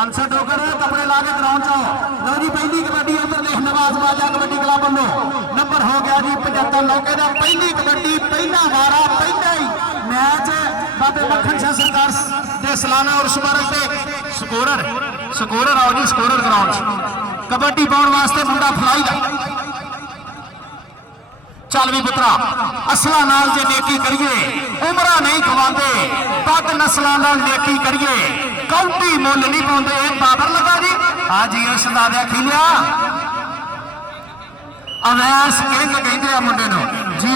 अंसर डोगर कपड़े ला के ग्राउंड च लो जी। पहली कबड्डी उधर देख नवाज बाजा कबड्डी क्लब वालों नंबर हो गया जी 75 लौके का। पहली कबड्डी पहला वारा पहले ही मैच बाबे मक्खन शाह सरकार के सालाना और स्मारक से स्कोरर आओ जी। स्कोरर ग्राउंड कबड्डी पाने वास्ते मुंडा फलाई का चल भी पुत्रा असला नाल जे नेकी करिए उमरा नहीं खवाते पग नस्लों नाल नेकी करिए काउंटी मुल नहीं पाते। बाबर लगा जी। हाँ जी उसदा खिलिया अवैस किंग कहते मुंडे जी।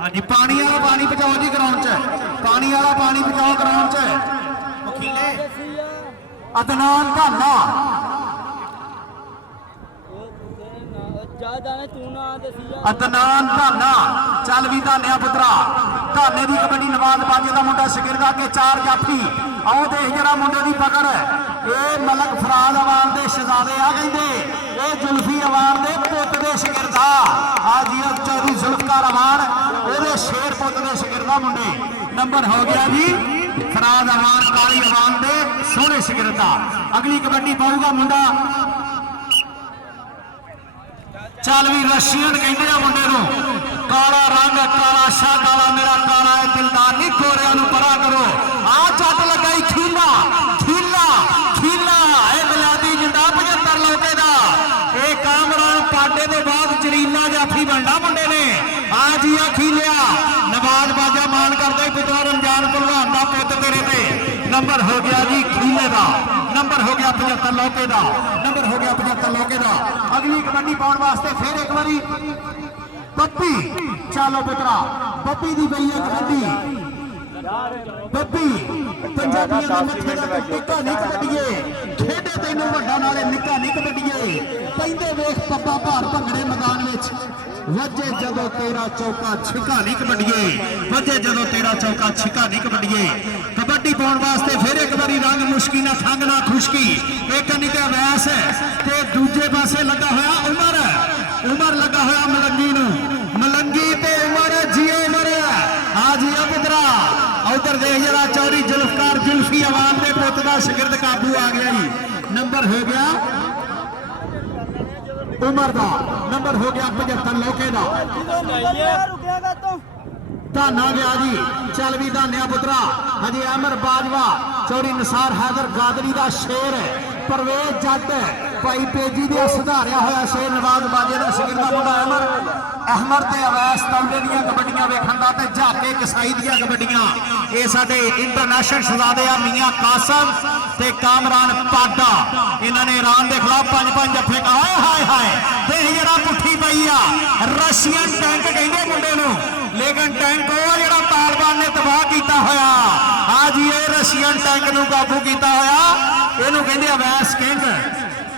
हाँ जी पानी वाला पानी पहुंचाओ जी ग्राउंड च। पानी वाला पानी पहुंचाओ ग्राउंड च। अदनान धाना अदनान धाना चल भी धानिया पुत्रा। धाने की कबड्डी नवाज बाजे का मुंडा शगिरदा के चार जाफी आओ देख जरा मुंडे की पकड़। ये मलक फराज अवान के शहजादे आ कहते ये जुल्फी अवान के पुत के शगिरदा। हाँ जी चौधरी जुल्फकार अवान वो शेर पुत के शगिरदा मुंडे। नंबर हो गया जी फराज अवान काली अवान के सोहने शगिरदा। अगली कबड्डी पाऊगा मुंडा चल भी रशियन कहते हैं मुंडे को। काला रंग काला शाह काला मेरा काला है दिलदार नहीं गोरिया परा करो। आ चट लगाई खीला खीला खीला बुनियादी जिंदा 75 लौके का। ये कामरान पाटे के बाद जरीला जाफी बनना मुंडे ने। आ जी आ खीलिया नवाज बाजा मान करते पुत्रा रमजान भलवान का पुत तेरे पे। नंबर हो गया जी खीले का। नंबर हो गया 75 लौके का। नंबर हो गया 75 लौके का। अगली कबड्डी पाने वास्ते फिर एक बारी पप्पी चलो पुत्रा पप्पी की पई है कबड्डी। पप्पी पंजाबियों का मथे का टिक्का नहीं कबड्डीए खेडे तेनों वड्डा नाले निक्का नहीं कबड्डीए। पैंदे वेख पप्पा भार भंगड़े मैदान विच वजे जदों तेरा चौका छिका नहीं कबड्डीए। वजे जदों तेरा चौका छिका नहीं कबड्डीए। कबड्डी पाने वास्ते फिर एक बारी रंग मुश्की ना खंग ना खुशकी। एक निके वैस ते दूजे पासे लगा होया उमर लगा होया मलंगी नूं। मलंगी ते उमर जियो उमर। हाँ जी पुत्रा उधर देख जरा चौधरी जुल्फकार जुल्फी अवान के पुत का शगिरद काबू आ गया जी। नंबर हो गया उमर का। नंबर हो गया 75 लौके का। धाना गया जी चल भी धानिया पुत्रा। हजे अमर बाजवा चौधरी निसार हैदर गादरी का शेर परवेज जट भाई पेजी दिया सुधारिया होया शेर नवाज बाजे का शगिरदा मुंडा अमर अहमद ते अवैस तौले दियां कबड्डियां वेखण दा ते झाके कसाई दियां कबड्डियां। ये साडे इंटरनेशनल शहजादे आ मियां कासम ते कामरान पाडा। इन्होंने ईरान के खिलाफ 5-5 जफे का। हाय हाय देख जरा पुट्ठी पई आ। रशियन टैंक कहंदे मुंडे नूं लेकिन टैंक वो जो तालिबान ने तबाह किया होया। आज ये रशियन टैंक नूं काबू किया होया। इहनूं कहंदे अवैस किंग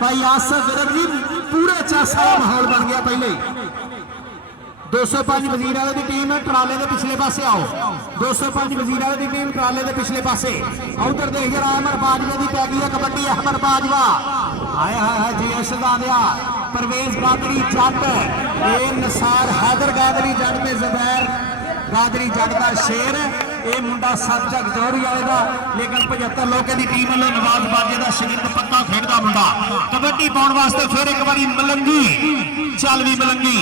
भाई आसफ गिरफ जी। पूरे चासा माहौल बन गया। पहले 205 वजीर वाले की टीम ट्राले के पिछले पासे आओ। 205 वजीर वाले की टीम ट्राले के पिछले पासे। उधर देख जरा अमर बाजवा की पै गई है कबड्डी। अमर बाजवा हाय हाय हाय जी शहजादिया परवेज गादरी जट ये निसार हैदर गादरी जट में जुबैर गादरी जट का शेर। ये मुंडा सत जग जौहरी वाले का लेकिन 75 लौके की टीम वालों नवाज बाजे का शगिरद पक्का खेडदा मुंडा। कबड्डी पाने वास्ते फिर एक बारी मलंगी चल भी मलंगी।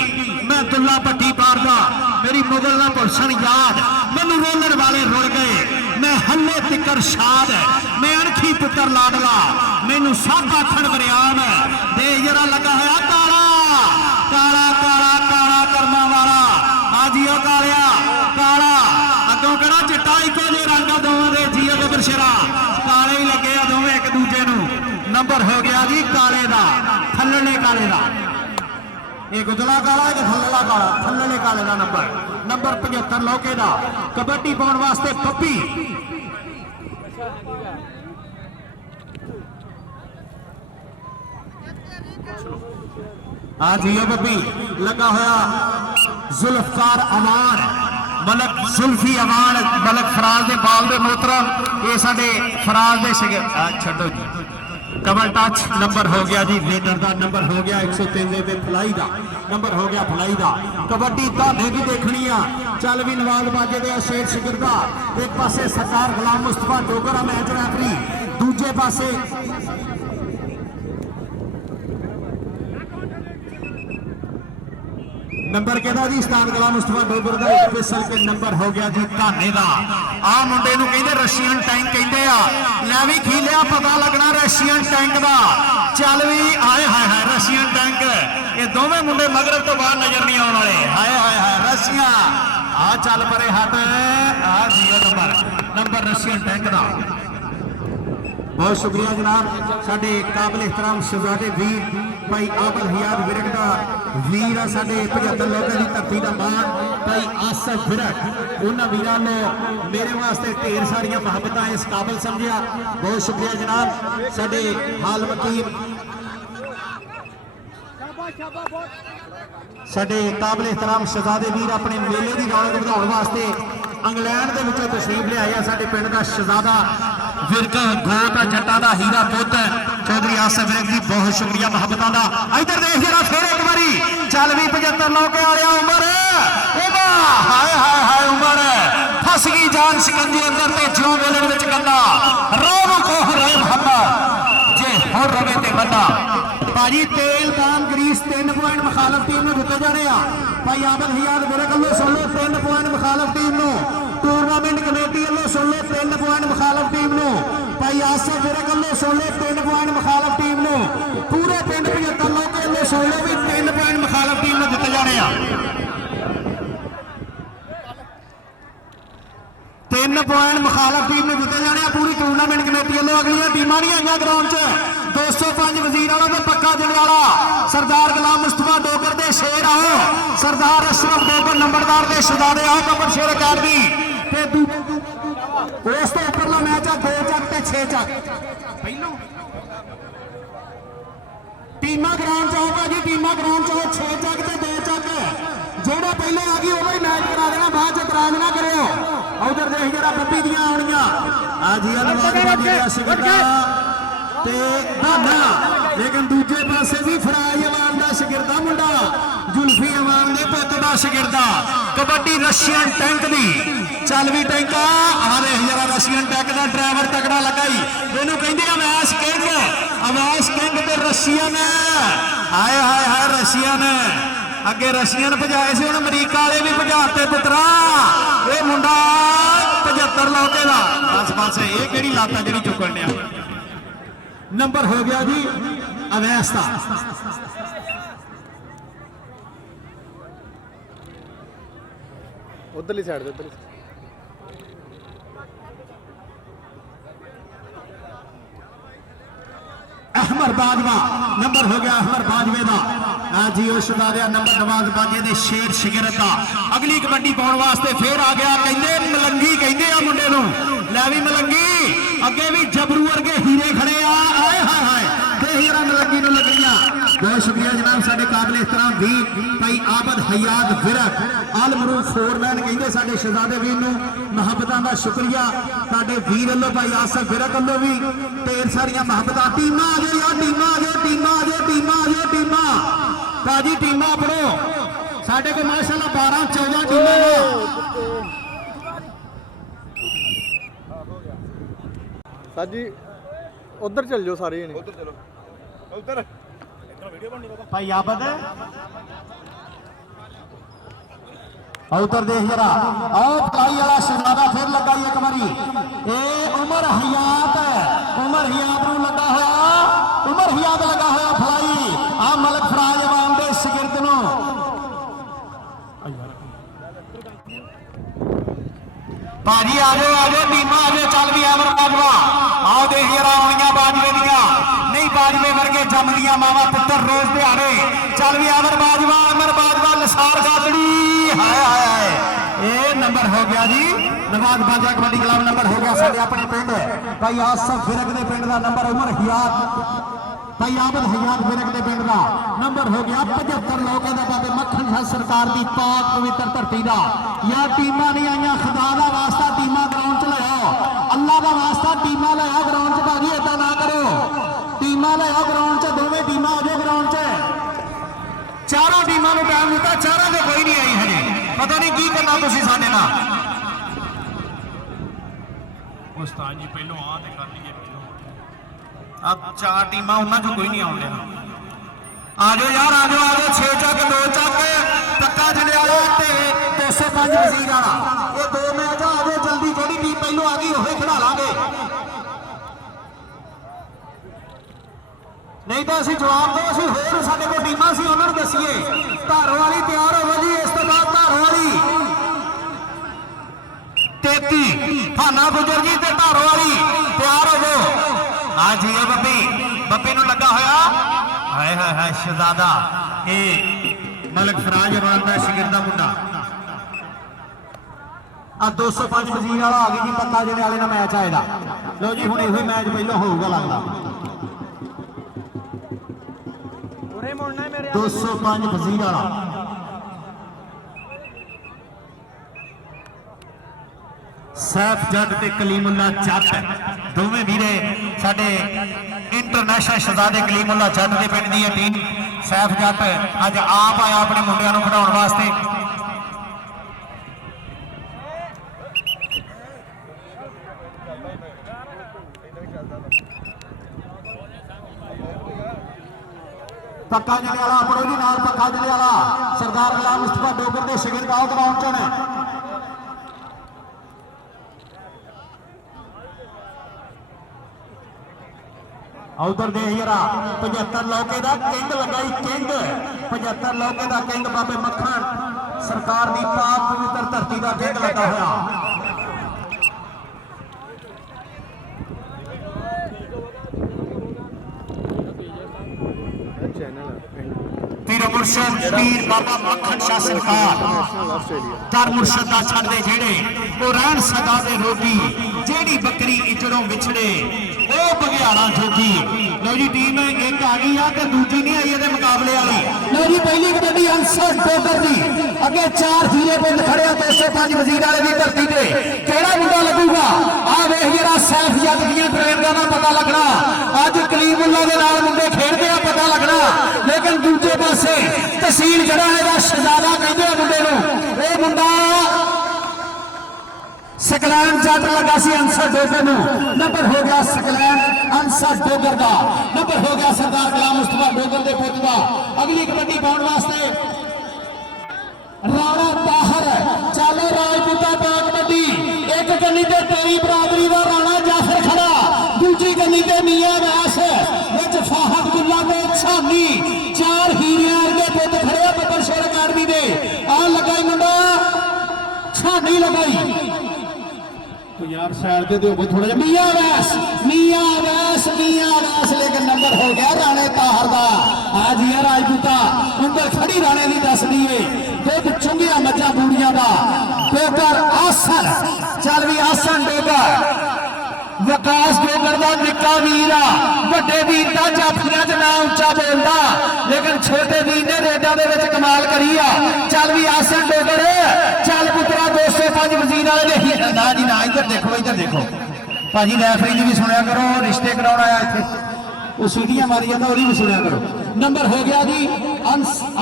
मैं दुल्ला भट्टी पारदा मेरी मुगल ना भुलसन याद मैनू रोलर वाले रुल गए। मैं हल्ले तिकर शाद मैं अणखी पुत्र लाडला मैनू सब आखण बरियाम। दे जरा लगा होया काला काला काला काला कर्मा वाला। आजी ओ कालिया काला अगों कहना चिट्टा इको जे रंग दोवां दे जियो के बरशरा काले ही लगे आ दोवें एक दूजे नूं। नंबर हो गया जी काले का थल्लड़े काले का। एक उजला काला एक थल्लड़ा काला थल्लड़े काले का नंबर 75 लौके का। कबड्डी पाने वास्ते पप्पी हाँ जी पप्पी लगा होया जुल्फकार अवान मलक जुल्फी अवान मलक फराज के बाल के मोहतरम। ये साडे फराज के छड्डो जी कमर टच नंबर हो गया जी रेडर का नंबर हो गया 103 पे फलाई का नंबर हो गया फलाई का कबड्डी ताने की देखनी आ चल भी नवाज बाजे दे शेर शिकरदा एक पासे सरदार गुलाम मुस्तफा डोगरा मैच रैफरी दूजे पासे नंबर कहता जी स्टार गुलाम मुस्तफा डोगर का स्पेशल के नंबर हो गया जी धाने का आ मुंडे नूं कहंदे रशियन टैंक कहंदे आ लै भी खीलिया पता लगना रशियन टैंक का चल भी आए हाय हाय रशियन टैंक ये दोवें मुंडे मगरब तो बाहर नजर नहीं आने वाले हाय हाय हाय रशिया आ चल परे हट आ जीओ नंबर रशियन टैंक का बहुत शुक्रिया जनाब साडे काबिल एहतराम शहजादे वीर भाई आबद हयात विरक का वीर आ साडे 75 लोगों की धरती का मान भाई आसफ विरक उन्होंने वीरों ने मेरे वास्ते ढेर सारिया मुहब्बत इस काबिल समझिया बहुत शुक्रिया जनाब साडे हाल वकील साडे काबिल एहतराम शहजादे वीर अपने मेले की रौनक बढ़ाने वास्ते इंग्लैंड के विचों तशरीफ लिया साडे पिंड का शहजादा विरक गोत जट्टा का हीरा पुत चौधरी आसफ विरक जी बहुत शुक्रिया मुहब्बत का इधर देख जरा फिर एक बारी चल भी 75 लौके वाले उमर हाय हाय हाय उमर फस गई जान शिकंजे अंदर ते ज्यों वेले विच गंदा रोम को रे मोहम्मद जे हो रवे ते बंदा भाजी तेल पान ग्रीस 3 पॉइंट मुखालफ टीम में दिते जाने आ भाई आबद हयात विरक वालों सुन लो 3 पॉइंट मुखालफ टीम नो टूरनामेंट कमेटी वालों सुन लो 3 पॉइंट मुखालफ टीम नो भाई आसफ विरक वालों सुन लो 3 पॉइंट मुखालफ टीम नो पूरे पिंड 75 लोग वालों सुन लो भी 3 पॉइंट मुखालफ टीम में दिते जाने आ 3 पॉइंट मुखालफ टीम में दिते जाने पूरी टूरनामेंट कमेटी वालों अगलियां टीमां नहीं आईयां ग्राउंड च 205 वजीर वाला तो पक्का जड़वाला सरदार गुलाम मुस्तफा डोगर दे शेर आओ सरदार अशरफ डोगर नंबरदार दे शहजादे आओ कबर शेर अकादमी उस तो उपरला मैच आ 2 चक ते 6 चक पहलों टीमां ग्राउंड च आओ भाजी टीमां ग्राउंड च आओ 6 चक ते 2 चक जेड़ा पहले आ गई वो मैच करा देना बाद च इतराज ना करो उधर देख जरा बब्बी दियां आउणियां आ जी नवाज बाजी दा शिकंजा ते धाना लेकिन दूजे पासे भी फराज अवान का शिगिरदा मुंडा जुल्फी अवान के पुत का शिगिरदा कबड्डी रशियन टैंक दी चल भी टैंका आ देख जरा रशियन टैंक का ड्राइवर तगड़ा लगाई मैनू कहंदे अवैस किंग ते रशियन हाय हाय हाय रशियन अगे रशियन भजाए से हुण अमरीका वाले भी भजाते पुत्रा ये मुंडा 75 लौके का बस बस ये किहड़ी लात आ जिहड़ी चुकण दिया नंबर हो गया जी अवैस का उधरली साइड उधरली अहमद बाजवा नंबर हो गया अहमद बाजवे का जी शहजादा नंबर नवाज बाजे दे शेर शिगिरत का अगली कबड्डी पाने वास्ते फिर आ गया कहंदे मलंगी कहंदे आ मुंडे नूं लै भी मलंगी अगे भी जबरू वर्गे हीरे खड़े आ आए हाय हाय ते हीरा मलंगी नूं लगियां बहुत शुक्रिया जनाब साडे काबिल एहतराम भी भाई आबद हयात विरक आल मरूफ फोरमैन कहंदे साडे शहजादे वीर नूं मुहब्बतां दा शुक्रिया साडे वीर वल्लों भाई आसफ विरक वल्लों भी ढेर सारियां मुहब्बतां टीमां आ जाओ यार टीमां आ जाओ टीमां आ जाओ टीमां आ जाओ टीमां ताजी टीमां पढ़ो साडे को माशाअल्लाह 12-14 टीमां साजी उधर चल जाओ सारे जने उधर चलो उधर भाई आबद उधर देख जरा आओ फलाई वाला शहजादा फिर लगा एक बारी ए उमर हयात नूं लगा होया उमर हयात लगा होया फलाई आ मलक फराज अवाम दे शिगिरद नूं भाजी आ जाओ टीमां आ जाओ चल भी अमर बाजवा आओ देख जरा आउणियां बाजवे दियां नहीं बाजवे वर्गे जमदियां मावा पुत्र रोज दिहाड़े चल भी अमर बाजवा लसार गातड़ी हाय हाय हाय ये नंबर हो गया जी नवाज बाजा कबड्डी क्लब नंबर हो गया साडे अपने पिंड भाई आसफ विरक दे पिंड दा नंबर उमर हयात भाई आबद हयात विरक दे पिंड दा नंबर हो गया 75 लोगों का बाबे मक्खन शाह सरकार दी पाक पवित्र धरती दा या टीमां नहीं आईयां खुदा दा वास्ता टीमां ग्राउंड च लाओ अल्लाह दा वास्ता टीमां लाओ ग्राउंड च भाजी इदां ना करो टीमां ਮੁੰਡਾ ਲੈ ਆਓ ਗਰਾਊਂਡ 'ਚ ਦੋਵੇਂ ਟੀਮਾਂ ਆ ਜਾਓ ਗਰਾਊਂਡ 'ਚ ਚਾरों टीमों को टाइम दिता चारों में कोई नहीं आई हजे पता नहीं की करना तुसी साडे नाल उस्ताद जी पहलों आ ते कर लीए पहलों अब चार टीमां उन्हां चों कोई नहीं आउंदे आ जाओ यार आ जाओ 6 चक 2 चक पक्का जलियाला ते 205 वजीर वाला ये दो मैच आ जाओ जल्दी थोड़ी टीम पहलों आ गई ओहे खिला लांगे नहीं तो असं जवाब दो असं होर साडे कोल टीमां सी उन्होंने दसीए धारों वाली तैयार हो जी इस तो बाद धारों वाली 33 थाना गुजर जी ते धारों वाली तैयार हो हाँ जी है बब्बी बब्बी नूं लगा होया हाय हाय हाय शहजादा ये मलिक फराज अमान दा शिगिरदा मुंडा आ 205 वजीर वाला आ गई जी पक्का जेने वाले ना मैच आएगा लो जी हुणे इहो मैच पहलों होऊगा लगदा 205 वजीर वाला सैफ जट ते कलीमुल्ला जट दोवें वीरे साडे इंटरनेशनल शहजादे कलीमुल्ला जट दे पिंड दी टीम सैफ जट अज आप आया अपने मुंडियां नूं खिडाउण वास्ते पक्का जलियाला अपनों जी नाल पक्का जलियाला सरदार गुलाम मुस्तफा डोगर के शिगिरद आओ ग्राउंड च ने उधर दे जरा 75 लौके का किंग लगाई किंग 75 लौके का किंग बाबे मक्खन सरकार की पाक पवित्र धरती का किंग लगा हुआ पीर मुर्शद पीर बाबा मक्खन शाह सरकार दर मुर्शद दा छड़दे जेड़े ओ रहन सदा दे रोगी जेड़ी बकरी इजड़ों विछड़े ओ बघियाड़ा जोगी लो जी टीम एक आ गई है ते दूजी नहीं आई इहदे मुकाबले वाली लो जी पहली कबड्डी अंसर डोगर दी अगे चार हीरे पिंड खड़े 205 वजीर वाले दी धरती ते केड़ा मुंडा लगूगा आ वेख जरा सैफ जट दी ट्रेंडां दा पता लगना अज कलीमुल्ला दे नाल मुंडे खेडदे आ पता लगना लेकिन दूजे पासे तहसील जड़ा है शहजादा कहते हैं मुंडे नूं ये मुंडा सकलैन जट लगा सी अंसर डोगर नूं नंबर हो गया सकलैन अंसर डोगर दा नंबर हो गया सरदार गुलाम मुस्तफा डोगर दे पुत दा अगली कबड्डी पाउण वास्ते राणा ताहर चलो राजपूता पा कबड्डी एक गन्नी ते तेरी बरादरी दा राणा जाफर खड़ा दूजी गन्नी ते मियां वैस विच फाहद गुल्ला ते छानी चार हीरियां वर्गे पुत खड़े बब्बर शेर अकादमी दे आ लगाई मुंडा छानी लगाई यार साइड दे दो थोड़ा जिहा मियां वैस लेकिन नंबर हो गया राणे ताहर दा आज यार राजपूता उंगल खड़ी राणे दी दस दी है दुध चुंगिया मज्जा बूड़ियां दा डोगर आसन चल भी आसन डोगर विकास डोगर दा निक्का वीर आ वड्डे वीर दा जाफियां च नाम उच्चा बोलदा लेकिन छोटे वीर ने रेडा दे विच कमाल करी आ चल भी आसन डोगर चल पुत्रा 205 वजीर वाले दे ना जी ना इधर देखो भाजी रैफरी जी भी सुनिया करो रिश्ते कराउण आया इत्थे वो सीटियां मारी जाता और भी सुनिया करो नंबर हो गया जी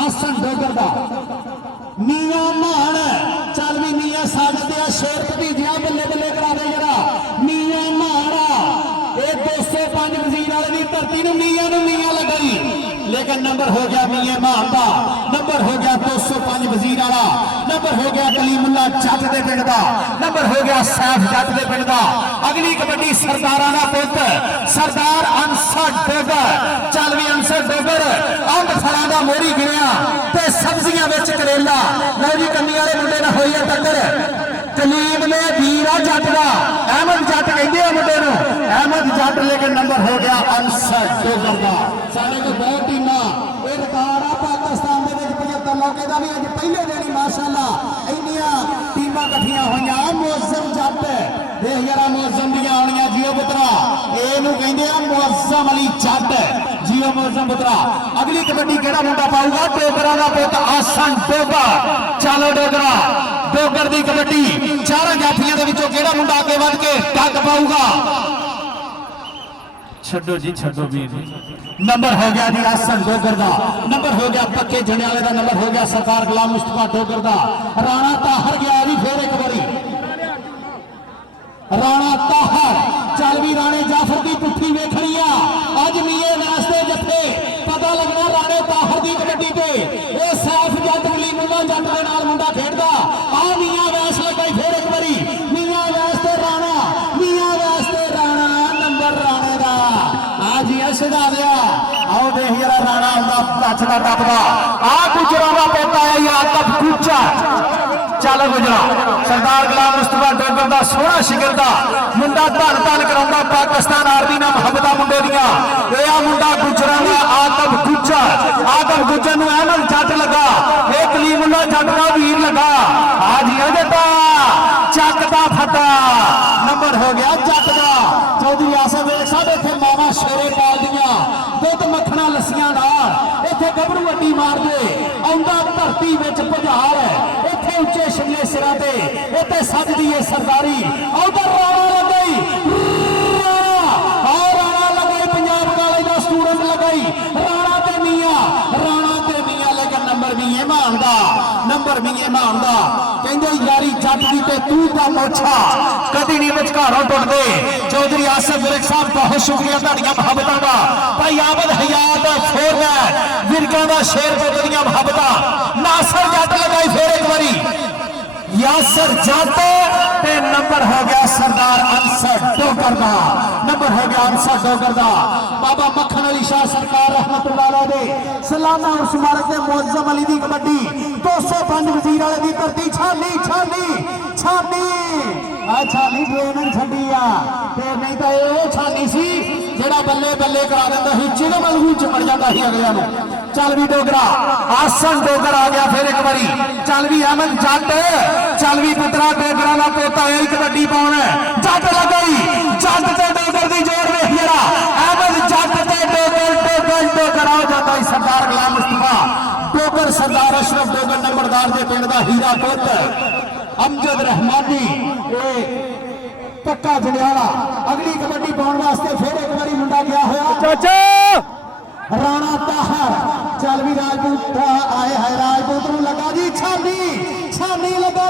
आसन डोगर दा मियां मान चल भी मियां साजदे शेर भतीजिया बल्ले बल्ले करा दे जरा मियां माना ये 205 वजीर वाले की धरती नूं मियां लगाई लेकिन नंबर हो गया मियां मान दा नंबर हो गया 205 वजीर वाला नंबर हो गया कलीमुल्ला जट दे पिंड दा नंबर हो गया सैफ जट दे पिंड दा अगली कबड्डी सरदारां दा पुत सरदार अंसर डोगर चल भी अंसर डोगर अंब फलां दा मोरी गिणिया ते सब्जियां विच करेला लो जी कन्नी वाले मुंडे नाल होई है टक्कर कलीम ने वीरा जट दा अहमद जट कहते हैं मुंडे नूं अहमद जट लेकिन नंबर हो गया अंसर डोगर दा साडे कोल बहुत टीमां ये रिकॉर्ड आ पाकिस्तान दे विच 75 लौके दा भी अज पहले दिन ही माशाअल्लाह इंनियां टीमां इकट्ठियां होईयां मुअज्जम जट देख जरा मुअज्जम दियां आउणियां जियो पुत्रा ਇਹਨੂੰ ਕਹਿੰਦੇ ਆ ਮੁਅੱਜ਼ਮ ਅਲੀ ਜੱਟ ਜੀਓ ਮੁਅੱਜ਼ਮ ਪੁੱਤਰਾ ਅਗਲੀ ਕਬੱਡੀ ਕਿਹੜਾ ਮੁੰਡਾ ਪਾਊਗਾ ਡੋਗਰਾ ਦਾ ਪੁੱਤ ਆਸਨ ਡੋਗਾ ਚਲੋ ਡੋਗਰਾ ਡੋਗਰ ਦੀ ਕਬੱਡੀ ਚਾਰਾਂ ਜਾਫੀਆਂ ਦੇ ਵਿੱਚੋਂ ਕਿਹੜਾ ਮੁੰਡਾ ਅੱਗੇ ਵੱਧ ਕੇ ਟੱਕ ਪਾਊਗਾ छड्डो जी छड्डो वीर जी। नंबर हो गया जी आसन डोगर दा, नंबर हो गया पक्के जंडियाले दा, नंबर हो गया सरदार गुलाम मुस्तफा डोगर दा। राणा ताहर गया जी फिर एक बारी, राणा ताहर। चल भी राणे जाफर की पुट्ठी वेखनी आ अज मीए वास्ते जत्थे पता लगना राणे ताहर की कबड्डी पे ये सैफ जट कलीमुल्ला जट दे नाल मुंडा खेडदा आ मियां वैस लगाई फिर एक बारी मियां वैस ते राणा, मियां वैस ते राणा। नंबर राणे दा आज ही सजा दिया। आओ देख जरा राणा आंदा नचदा टपदा आ गुजरा दा पोता है या तब कूचा। चल गुजरा सरदार गुलाम मुस्तफा डोगर दा सोहना शिकरदा मुंडा धन धन कराउंदा पाकिस्तान आर्मी नाल मुहब्बतां मुंडे दियां। ये आ मुंडा गुजरा दा आदम गुजर, आदम गुजर नूं अहमद जट लगा, ये कलीमुल्ला जट दा वीर लगा। आज ही जटा चक दा फटा नंबर हो गया जट दा। चौधरी आसफ वेख साहब इत्थे मावा शेरे पाल दियां दुध मक्खना लस्सियां नाल इत्थे गभरू अड्डी मार दे आउंदा धरती विच पुजाल इत्थे उच्चे शिमले सिरां ते इत्थे सजदी है सरदारी। उधर राणा लगाई, राणा लगाई पंजाब कॉलेज का स्टूडेंट लगाई राणा ते मियां लेकिन नंबर भी है मान दा, नंबर भी है मान दा। कहंदे यारी जट दी ते तू दा मोछा कदी नहीं विचकारों टुटदे। चौधरी आसिफ विरक साहब बहुत शुक्रिया तुहाडीआं मुहब्बतां दा। भाई आबद हयात फोरमैन विरकां दा शेर पुत दीआं मुहब्बतां। नासर जट लगाई फिर एक बारी यासर जट ते नंबर हो गया सरदार अंसर डोगर दा, नंबर हो गया अंसर डोगर दा। बाबा मक्खन अली शाह सरकार रहमतुल्लाह अलैह दे सलाना उर्स मुबारक दे मुअज्जम अली दी कबड्डी 205 वजीर वाले दी धरती छानी छानी छानी आ छानी ट्रेन छड्डी आ ते नहीं तां ਇਹ छानी सी ਜਿਹੜਾ ਬੱਲੇ ਬੱਲੇ ਕਰਾ ਦਿੰਦਾ ਸੀ ਜਿਹਦੇ ਵੱਲ ਵੀ ਚਮੜ ਜਾਂਦਾ ਸੀ ਅਗਲਿਆਂ ਨੂੰ। ਚੱਲ ਵੀ ਡੋਗਰਾ ਆਸਨ ਡੋਗਰ ਆ ਗਿਆ ਫਿਰ ਇੱਕ ਵਾਰੀ। ਚੱਲ ਵੀ ਅਹਿਮਦ ਜੱਟ, ਚੱਲ ਵੀ ਪੁੱਤਰਾ ਡੋਗਰਾਂ ਦਾ ਪੋਤਾ ਆਇਆ ਕਬੱਡੀ ਪਾਉਣ। ਜੱਟ लगाई जट ते डोगर दी जोड़ वेख जरा अहमद जट ते डोगर आ जाता है सरदार गुलाम मुस्तफा डोगर सरदार अशरफ डोगर नंबरदार दे पिंड दा हीरा पुत अमजद रहमानी पक्का जड़ियाला। अगली कबड्डी पाउण वास्ते फिर एक बारी मुंडा गया होया चाचा राणा ताहर। चल भी राजपूत आए है राजपूत नूं लगा जी छानी छानी लगा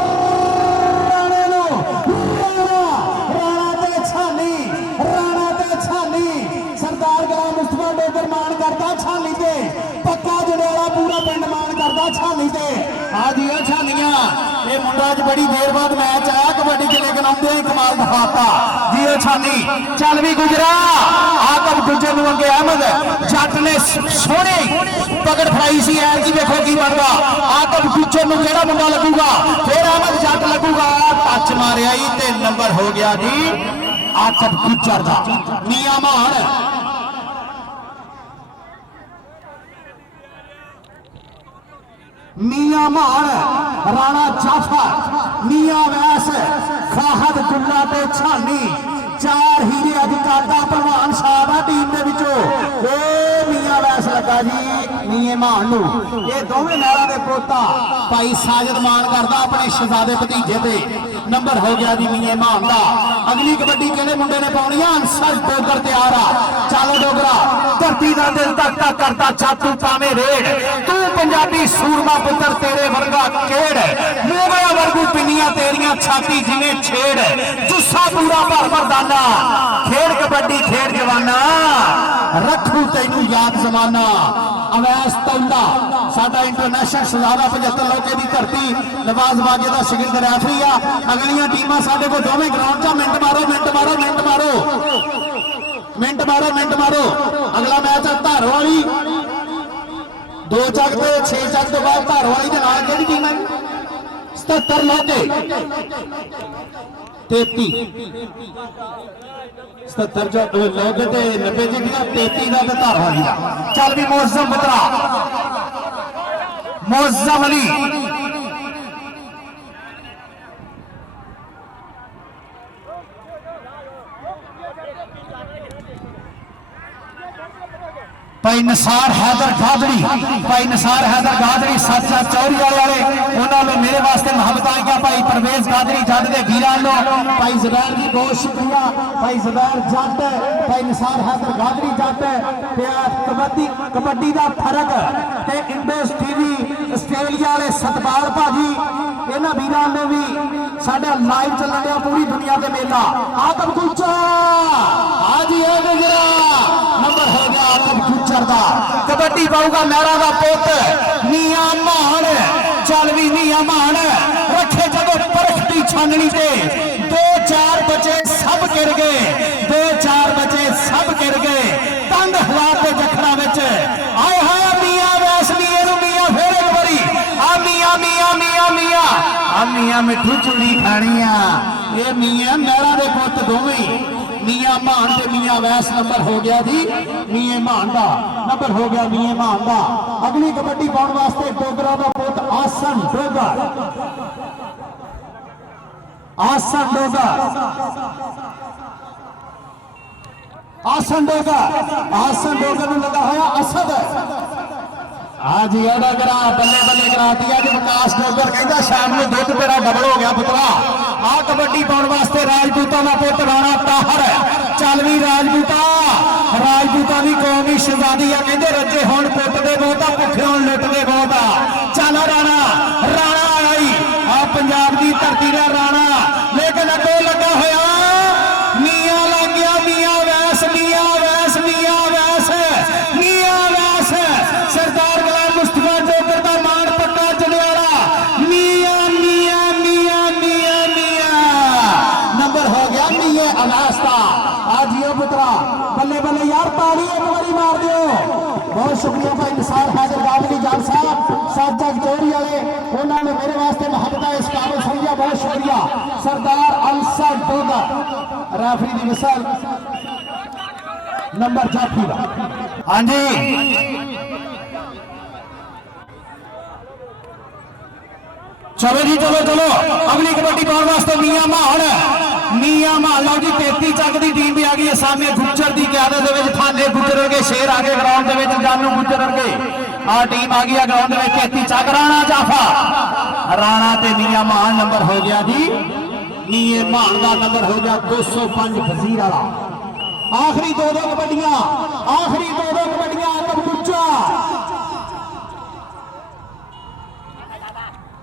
राणे नूं राणा ते छानी राणा ते छानी। सरदार गुलाम मुस्तफा डोगर मान करता छानी ते पक्का जड़ियाला पूरा पिंड मान करता छानी ते। आ जी छानियां ये मुंडा अज बड़ी देर बाद मैच आया कबड्डी च लेकिन आउंदे ही कमाल दिखाता जी ओ छानी। चल भी गुजरा आकब गुजर नूं अगे अहमद जट ने सोहनी पकड़ फड़ाई सी ऐ जी देखो की बनदा। आकब गुजर नूं केड़ा मुंडा लगूगा फिर अहमद जट लगूगा टच मारिया ही ते नंबर हो गया जी आकब गुजर दा। मियां मान मियां मान राणा जाफर मियां वैस खाहद दुल्ला ते छानी चार हीरे अधिकारा भलवान शाह टीम के विचों मियां वैस लगा जी मियां मान नूं। ये दोवें नहरां दे पोता भाई साजिद मान करदा अपने शहजादे भतीजे ते। नंबर हो गया जी मियां मान दा। अगली कबड्डी किहड़े मुंडे ने पाउणी आ अंसर डोगर तैयार आ। चल डोगरा धरती दा दिल तक तक करता छातू पावे रेड़ तू पंजाबी सूरमा पुत्र तेरे वर्गा केड़ मोगरा वर्गू पिनिया तेरिया छाती जिवें छेड़ जुस्सा पूरा भर भरदाना खेड़ कबड्डी खेड़ जवाना रखू तैनू याद जमाना। अवैस तौला साडा इंटरनेशनल शहजादा 75 लोके की धरती नवाज बागे का शिगिर्द रैफरी आ। अगलियां टीमां साडे कोल दोवें ग्राउंड च मिंट मारो मिंट मारो मिंट मारो मिंट मारो मिंट मारो। अगला मैच है धारो वाली 2 चक ते 6 चक तो बाद धारो वाली के नाल केड़ी टीम है 77 लोके 33 77 लोके ते 90 जिंदियां 33 का धारो वाली का। चल भी मौजम पुत्रा मौजम अली भाई निसार हैदर गादरी, भाई निसार हैदर गादरी साचा चौरी वाले उन्होंने मेरे वास्ते मुहब्बत आएगा। भाई परवेज गादरी जट के वीरान, भाई जुबैर जी बहुत शुक्रिया। भाई जुबैर जट, भाई निसार हैदर गादरी जट, कबड्डी का फर्क ते इंडस टीवी आस्ट्रेलिया वाले सतपाल भाजी इन्होंने वीरान ने भी साडा लाइव चलन दिया पूरी दुनिया के मेला। आदम गुज्जर आज ही नंबर हो गया आदम गुज्जर का। कबड्डी पाऊगा मेरा का पुत मियां मान, चल भी मियां मान रखे जब परखती छाननी से 2-4 बचे सब गिर गए, 2-4 बचे सब गिर गए। तंग हालात के जखड़ा विच आए हाय मियां वैस मियां नूं मियां फिर एक बारी आ मियां मियां मियां मियां आ मियां मिठू चूड़ी खानी आ। ये मियां मेरा दे पुत दोवें मियां मान ते मियां वैस नंबर हो गया जी। मियां मान का नंबर हो गया मियां मान का। अगली कबड्डी पाउण वास्ते डोगरा का पुत आसन डोगर, आसन डोगर, आसन डोगर, आसन डोगर में लगा हुआ असद। हाँ जी एडा करा बल्ले बल्ले कराती है। विकास डोगर कहता शाम में दुध तेरा डबल हो गया पुत्रा। आ कबड्डी पाउण वास्ते राजपूतां दा पुत राणा ताहर, चल भी राजपूता, राजपूतां दी कौम ही शहजादी है। कहते रजे हुण पुत दे बहुत आ, भुखे हुण लुट दे बहुत आ। चल राणा, राणा आई आ पंजाब की धरती ने राणा, लेकिन अगों लगा होया मियां लग गया मियां वैस, मियां वैस, मियां वैस, मियां वैस सरदार गुलाम मुस्तफा जोगर दा मान पक्का जड़ियाला। मियां मियां मियां मियां मियां नंबर हो गया मियां अवैस का। आज ये पुत्रा बल्ले बल्ले यार ताली एक बारी मार दियो। बहुत शुक्रिया भाई निसार हैदर गादरी जान साहब साचा चौरी वाले, उन्होंने मेरे वास्ते मुहब्बत इस काबिल समझा। बहुत शुक्रिया सरदार अंसर डोगर रेफरी की मिसल नंबर जाफी का। हाँ जी चलो जी चलो चलो अगली कबड्डी पाउण वास्ते मियां मान, मियां मान लो जी 33 चक की टीम भी आ गई है सामने। गुज्जर की क्यादत के थाने गुज्जर के शेर आगे ग्राउंड के जानू गुज्जर के आ टीम आ गई है ग्राउंड में। 33 चक राणा जाफा, राणा ते मियां मान नंबर हो गया जी। मियां मान का नंबर हो गया 205 वजीर वाला। आखिरी दो कबड्डियां, आखिरी दो कबड्डियां आदम गुज्जर,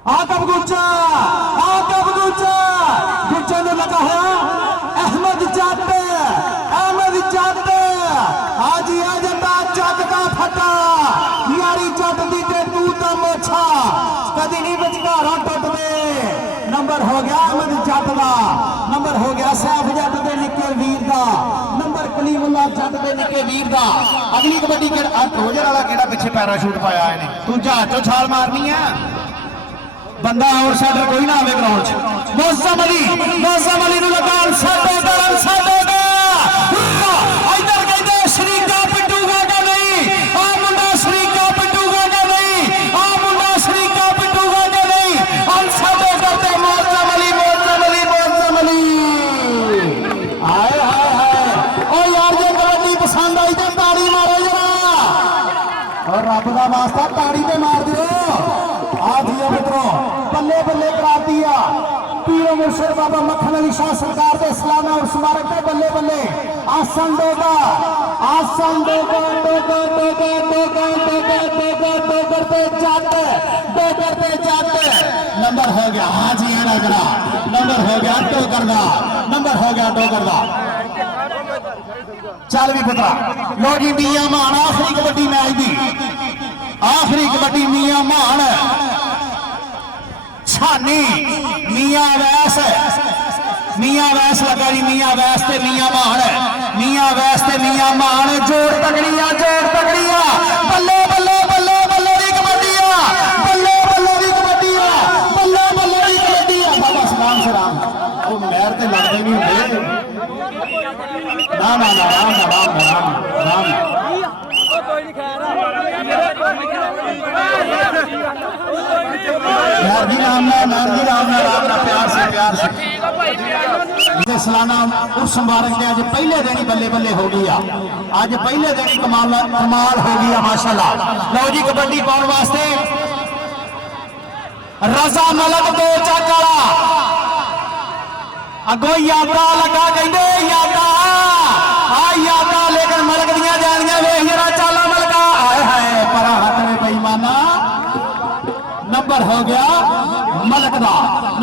आदम गुज्जर, आदम गुज्जर, गुज्जर ने लगा है अहमद जट, अहमद जट आज ही आ जाता जट का फटा यारी जट दी ते तू ता मोछा कदी नहीं विचकारा टुटदे। नंबर हो गया अहमद जट का, नंबर हो गया सैफ जट दे निक्के वीर का, नंबर कलीमुल्ला जट दे निक्के वीर का। अगली कबड्डी रोजर वाला केड़ा पिछे पैराशूट पाया इन्हें, तू जहाज चो छाल मारनी है बंदा आउटसाइडर कोई ना आवे ग्राउंड च। मौसम अली, मौसम अली नूं लगा अनसाइडर इधर कहते शरीका पिटूगा कि नहीं, आ मुंडा शरीका पिटूगा कि नहीं, आ मुंडा शरीका पिटूगा कि नहीं। अनसाइडर करते मौसम अली, मौसम अली, मौसम अली। हाय हाय हाय ओ यार जे कबड्डी पसंद आई तो ताड़ी मारो जरा, और रब का वास्ता ताड़ी ते मार दियो। आज ही मित्रों बल्ले बल्ले करा दिया पीर मुर्शिद बाबा मक्खन अली शाह सरकार के इस्लाम और स्मारक पे बल्ले बल्ले। आसन डोगा, आसन डोगा, डोगा डोगा डोगा डोगा डोगा डोगर पे जाते, डोगर पे जाते। नंबर हो गया आज ही नगरा, नंबर हो गया डोगर का, नंबर हो गया डोगर का। चल भी पुत्रा लो जी मियां मान आखिरी कबड्डी मैच दी, आखिरी कबड्डी मियां मान छानी मियां वैस, मियां वैस लगा जी मियां वैस ते मियां मान, मियां वैस ते मियां मान। जोड़ तगड़िया, जोड़ तगड़िया, बल्ले बल्ले बल्ले बल्ले दी कबड्डिया, बल्ले बल्ले दी कबड्डिया, बल्ले बल्ले दी कबड्डिया। बाबा सलाम सलाम वो मैर ते लगदे नहीं हुंदे ना ना ना राम राम राम राम। यार जी राम नाम जी राम नाम प्यार से सालाना उस मुबारक के अज पहले दिन ही बल्ले बल्ले हो गई आ अज पहले दिन ही कमाल कमाल हो गई माशाल्लाह। लो जी कबड्डी पाने वास्ते रजा मलक दो चक वाला अगो यादा लगा कहते यादा आ यादा लेकिन मलक दिया जानियां वेख जरा चाला मलका आए हाय पर हाथ में बेईमाना नंबर हो गया मलक दा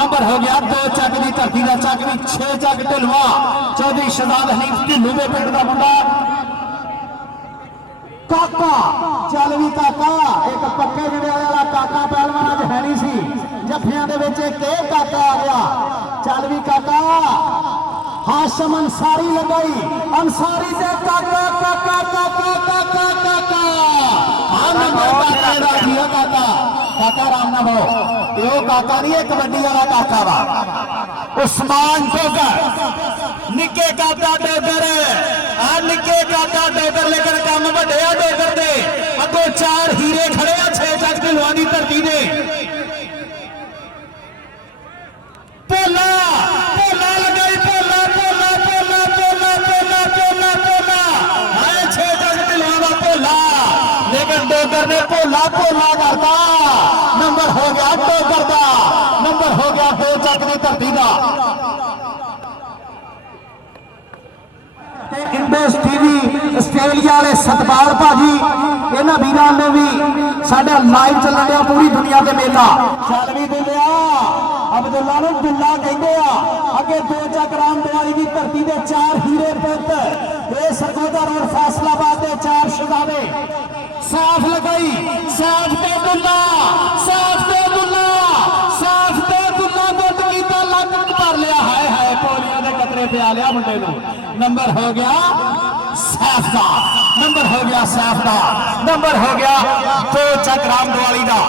नंबर हो गया 2 चक की धरती का चक भी 6 चक ढिलवा चौधरी शहजाद हनीफ ढिल्लू के पिंड का मुंडा काका चल भी काका एक पक्के जड़े वाला काका पहलवान अज है नहीं सी जफियां दे विच एक काका आ गया चल भी काका हाशम अंसारी लगाई अंसारी से काका काका काका काका काका काका काका राम ना भो यो काका नहीं है कबड्डी वाला काका वा उस्मान डोगर निके काका डोगर आ निके काका डोगर लेकिन काम वड्डे आ डोगर दे अगो 4 हीरे खड़े आ 6 जग ढिलवां दी धरती दे पोला पोला लगाई पोला पोला पोला पोला पोला पोला पोला हाय 6 जग ढिलवां दा पोला लेकिन डोगर ने पोला पोला करता नंबर हो गया डोगर दा नंबर हो गया 2 जग दी धरती दा। इंडस टीवी आस्ट्रेलिया वाले सतपाल भाजी इन्हां वीरां ने भी साडा लाइव चलण दिया पूरी दुनिया ते मेला चल भी दिंदे अब्दुल्ला नूं दुल्ला कहंदे आ अगे 2 चक राम दिवाली दी धरती दे 4 हीरे पुत ये सरगोदा रोड फैसलाबाद दे 4 शहजादे साफ लगाई साफ ते दुल्ला साफ ते दुल्ला साफ ते दुल्ला गुੱਟ कीता लग भर लिया हाय हाय पोलियो दे कतरे पे आ लिया मुंडे नूं नंबर हो गया सैफ दा नंबर हो गया सैफ दा नंबर हो गया 2 चक राम दिवाली दा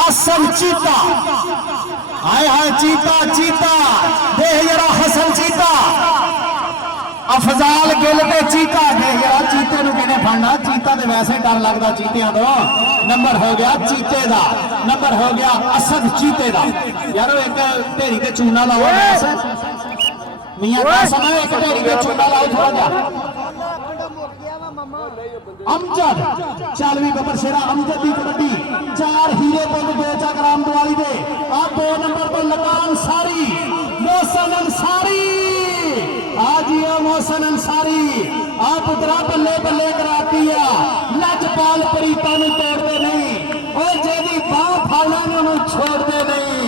आसम चीता हाय हाय चीता चीता देख जरा हसन चीता अफजाल गिल ते चीता देख जरा चीते नूं किने फड़ना चीता ते वैसे डर लगदा चीतियां तो नंबर हो गया चीते दा नंबर हो गया असद चीते दा यारो एक ढेरी ते चूना लाओ मियां का समय एक ढेरी ते चूना लाओ थोड़ा जा अमजद चल भी बबर शेरा अमजद की कबड्डी 4 हीरे पुत 2 चक राम दिवाली दे आ 2 नंबर पर लगा अंसारी मोहसन अंसारी आज ये मोहसन अंसारी आ पुत्रा बल्ले बल्ले कराती है लजपाल परीता नूं तोड़दे नहीं और जेदी बाह फाड़ा ने उन्होंने छोड़दे नहीं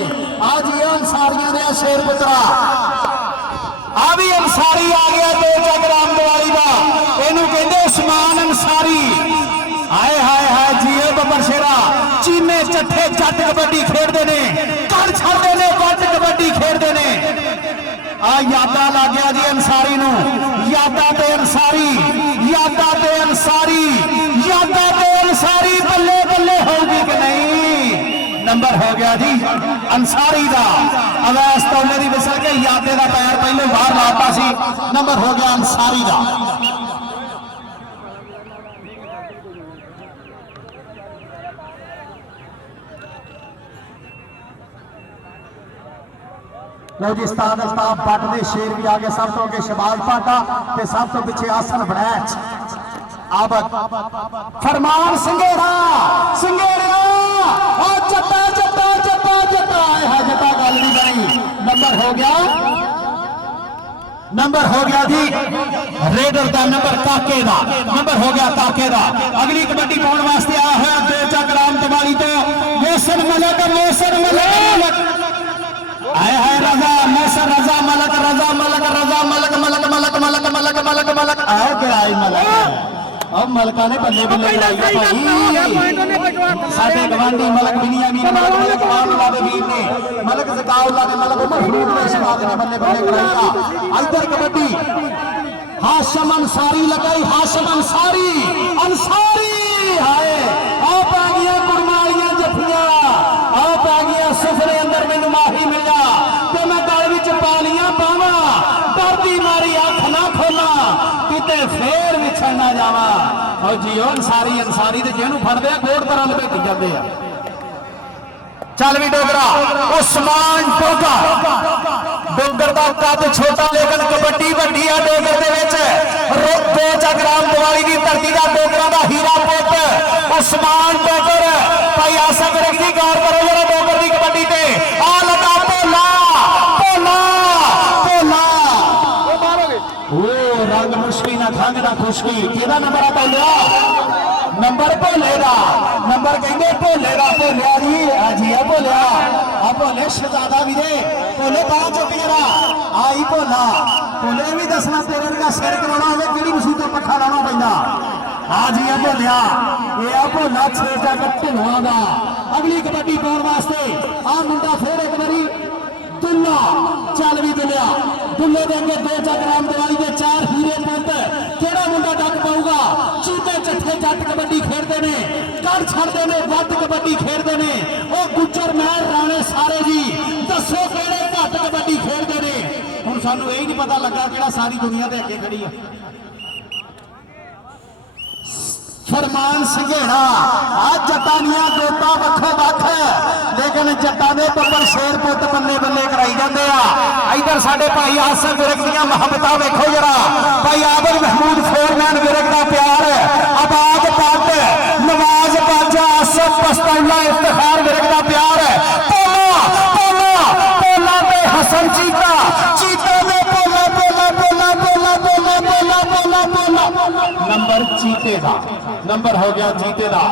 आज ये अंसारियां दे शेर पुत्रा आ भी अंसारी आ गया 2 चक राम दिवाली का इनू कहते उस्मान अंसारी हाय हाय हाय जियो बबर शेरा चीमे चट्ठे जट कबड्डी खेडते ने कर छड़ते ने जट कबड्डी खेडते ने आ यादा लग गया जी अंसारी नू यादा ते अंसारी यादा ते अंसारी यादा ते अंसारी बल्ले बल्ले होगी कि नहीं नंबर हो गया जी अंसारी दा अवैस तौले दी विसल के यादे दा पैर पहले बाहर लाता सी नंबर हो गया अंसारी दा। लो जी उस्ताद अल्ताफ भट्ट दे शेर भी आगे सब तो अगे शबाज पाटा ते सब तो पिछे आसन बनैच आबद फरमान सिंघेड़ा सिंघेड़ा ओ जट्टा जट्टा जट्टा जट्टा है जट्टा गल नहीं बनी नंबर हो गया जी रेडर का नंबर काके दा नंबर हो गया काके दा। अगली कबड्डी पाने वास्ते आया है 2 चक राम दिवाली तो मोहसन मलक आए है रजा मोहसन रजा मलक रजा मलक रजा मलक मलक मलक मलक मलक मलक मलक आए क्या आई मलक अब मलका ने बल्ले बल्ले साडे गवांडी मलक बिनिया भी मलक मलक मामला दे वीर ने मलक जकाउल्लाह ने मलक महमूद ने शबाद ने बल्ले बल्ले कराया। इधर कबड्डी हाशिम अंसारी लगाई हाशिम अंसारी अंसारी हाय आप आ गया कुरमालियां जफिया आप आ गया सुफरे अंदर मैनू माही मिला ते मैं गल विच पालियां पावां डर दी मारी अख ना खोला किते फेर विछड़ ना जावा और जियो अंसारी अंसारी ते जेनू फड़दे आ गोड़ तरह लपेटी जाते हैं। चल भी डोगरा उस्मान डोगर डोगर का कद छोटा लेकिन कबड्डी वड्डी है डोगर दे विच 2 ग्राम दिवाली की धरती का डोगरा का हीरा पुत उस्मान डोगर भाई आशा करें की गौर करो जरा डोगर की कबड्डी ते आ लगा भोला भोला भोला ओ रंग मुश्किल ना खंग ना खुशकी किहदा नंबर आ लिया नंबर भोले का नंबर कहते भोले का भोलिया जी जी है भोलिया आ भोले शहजादा वीरे भोले बाह चुक जरा आई भोला भोले भी दसना तेरे का सिर कराना होवे किहड़ी मशीन तो पट्ठा लाना पैंदा हाँ जी है भोलिया ये आ भोला 6 जैकट ढिलवा का अगली कबड्डी पाने वास्ते आ मुंडा फिर एक बारी दुल्ला चल भी दुलिया दुल्ले देंगे 2 ग्राम दिवाली के 4 हीरे पुत केड़ा मुंडा डक पाऊगा चूते चट्ठे जट कबड्डी खेलते ने कर छड़ते ने वट कबड्डी खेलते ने ओ गुज्जर महर राणे सारे जी दसो केड़े घट कबड्डी खेलते ने हुण सानू यही नहीं पता लगा केड़ा सारी दुनिया दे अगे खड़ी है फरमान संघेड़ा आज जटानिया गोता वखो वख लेकिन जट्टा दे बब्बर शेर पुत बल्ले बल्ले कराई जाते आ इधर साडे भाई आसम विरक दियां मुहब्बतां वेखो जरा भाई आबिद महमूद फोरमैन विरक दा प्यार आबाद पत नवाज बाजा आसम पछताउला इफ्तिखार विरक दा प्यार पोला पोला पोला ते हसन चीता चीता दे पोला पोला पोला पोला पोला पोला पोला पोला नंबर चीते दा नंबर हो गया जीते का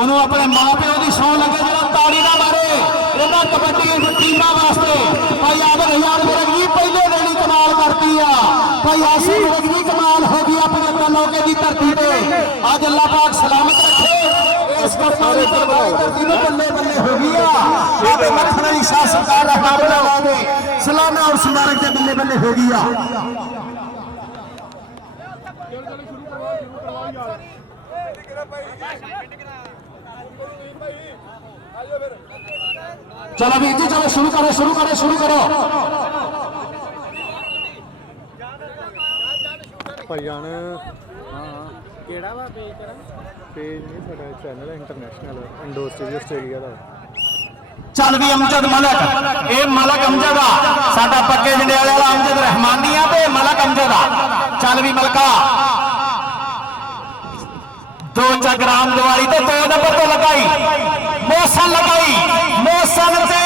उन्होंने अपने मां प्यो की सौ लगे जरा ताड़ी ना मारे इन्होंने कबड्डी टीमां वास्ते भाई आदर हजार विरक जी पहले दिन ही कमाल करती है भाई आसिफ विरक जी कमाल हो गई अपने कनौके की धरती पे आज अल्लाह पाक सलामत रखे इस करमाने पर धरती में बल्ले बल्ले हो गई मखन अली शाह सरकार रहमान सलाना और स्मारक के बल्ले बल्ले हो गई चलो वीर जी चलो शुरू करो शुरू करो शुरू करो भाईजान ਕਿਹੜਾ ਵਾ पेज नहीं साडा channel international indoor studio Australia दा चल भी अमजद मलक ये मलक अमजद आ साडा पक्के जंडियाले वाला अमजद रहमानी आ ते मलक अमजद आ चल भी मलका 2 ग्राम दिवाली तो 2 नंबर तो लगाई मोसन लगाई मोसन से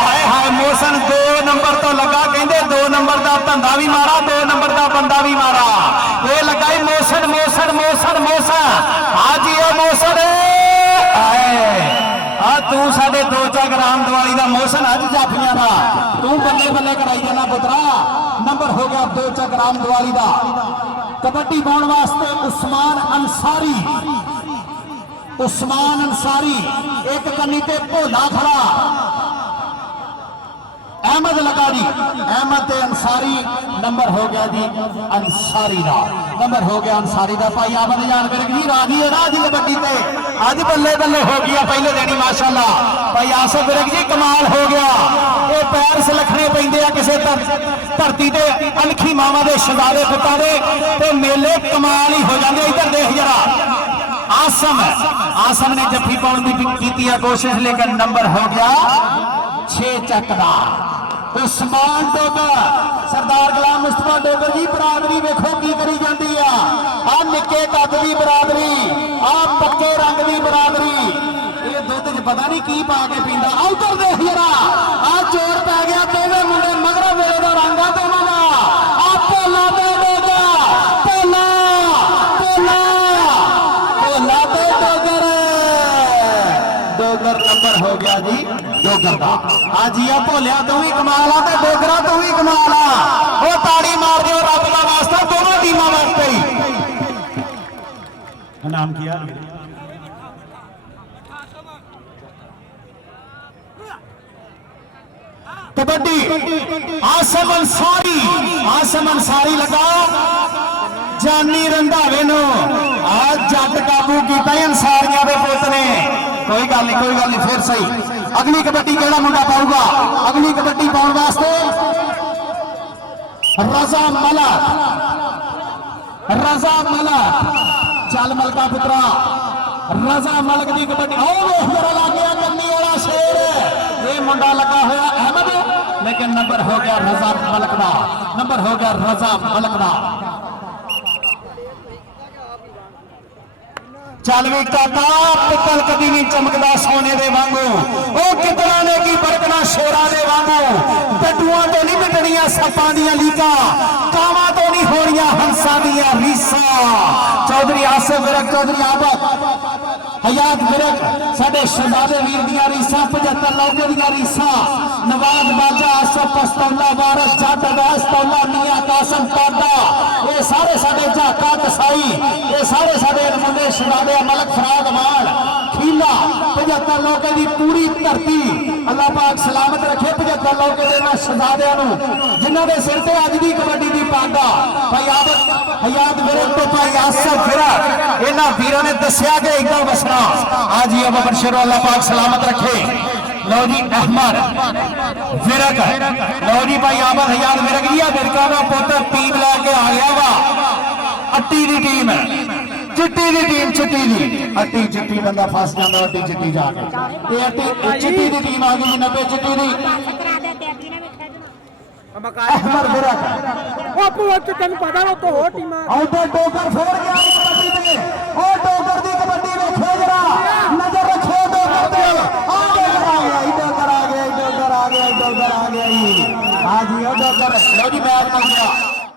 हाय हाय मोसन 2 नंबर तो लगा कहते 2 नंबर का धंधा भी मारा 2 नंबर का बंदा भी मारा ये लगाई मोसन मोसन मोसन मोसन हाँ जी ये मोसन तू साढ़े 2 ग्राम दिवाली का मोसन अज जाफिया का तू बल्ले बल्ले कराई जाना पुत्रा नंबर हो गया 2 ग्राम दिवाली का कबड्डी पाने वास्ते उस्मान अंसारी एक कन्नी ते भोला खड़ा अहमद लगारी अहमद ते अंसारी नंबर हो गया जी अंसारी का नंबर हो गया अंसारी का भाई आमद जान विरक जी राजी है ना जी कबड्डी ते अज बल्ले बल्ले हो गया पहले दिन ही माशाअल्लाह भाई आसिफ विरक जी कमाल हो गया ये पैर सलखने पैंदे आ किसी धरती ते अनखी मावां दे शहजादे पुत्तां दे ते मेले कमाल ही हो जाते इधर देख जरा आसम ने जफ्फी पाने की की कोशिश लेकिन नंबर हो गया 6 चकदा उस्मान डोगर सरदार गुलाम मुस्तफा डोगर जी बरादरी वेखो की करी जाती है आ निक्के कद की बरादरी आ पक्के रंग की बरादरी ये दुध च पता नहीं की पा के पींदा उधर देख जरा आ जोर पै गया दोवें मुंडे मगरा वेले दा रंग आ दोवां दा आ भोला ते डोगर भोला भोला भोला ते डोगर डोगर नंबर हो गया जी डोगर का आज ये भोलिया तू भी कमाल आ डोगरा तू भी कमाल आ वो ताड़ी मार दियो रब का वास्ता दोनों टीमां वास्ते ही नाम किया कबड्डी आसम अंसारी लगाओ जानी रंधावे नो आज जट काबू किया अंसारियां दे पुत ने कोई गल नहीं फिर सही अगली कबड्डी केड़ा मुंडा पाऊगा अगली कबड्डी पाने वास्ते रजा मलक चल मलका पुत्रा रजा मलक की कबड्डी लग गया कन्नी वाला शेर ये मुंडा लगा हुआ अहमद लेकिन नंबर हो गया रजा मलक का नंबर हो गया रजा मलक का चल भी काका पित्तल कभी नहीं चमकदा सोने दे वांगू ओ कितना ने की बरकना शेरा दे वांगू डड्डुआं तो नहीं मिटनियां सप्पां दियां लीकां कावां तो नहीं होनियां हंसां दियां रीसां चौधरी आसिफ विरक चौधरी आबद हयात विरक साडे शहजादे वीर दियां रीसां 75 लौके दियां रीसां नवाज बाजा आसिफ पस्तौला भारत जट वैस तौला मियां कासम टाडा ये सारे साडे झाका कसाई ये सारे साडे मुंडे शहजादे मलक फराद मान खीला 75 लौके की पूरी धरती अल्लाह पाक सलामत रखे 75 लौके के शहजादियां जिन्हों के सिर से अज की कबड्डी की पागा भाई आबद हयात विरक तो भाई आसिफ विरक इन्होंने वीरों ने दसिया कि इदा वसना आज ही अब बशरो अल्लाह पाक सलामत रखे लो जी अहमद विरक लो जी भाई आबद हयात विरक जी विरका का पुत्र टीम लैके आ गया वा अट्टी की टीम है चिट्टी की टीम चिट्टी की अट्टी चिट्टी बंदा फस जाता अट्टी चिट्टी जाके ये अट्टी चिट्टी की टीम आ गई 90 चिट्टी की अहमद विरक तेन पता वो तो हो टीम आउटे टोकर फोड़ गया कबड्डी पे ओ टोकर दी कबड्डी वेखे जरा नजर रखो टोकर पे आगे आ गया इधर आ गया इधर आ गया इधर आ गया हां जी ओ टोकर लो जी मैच बन गया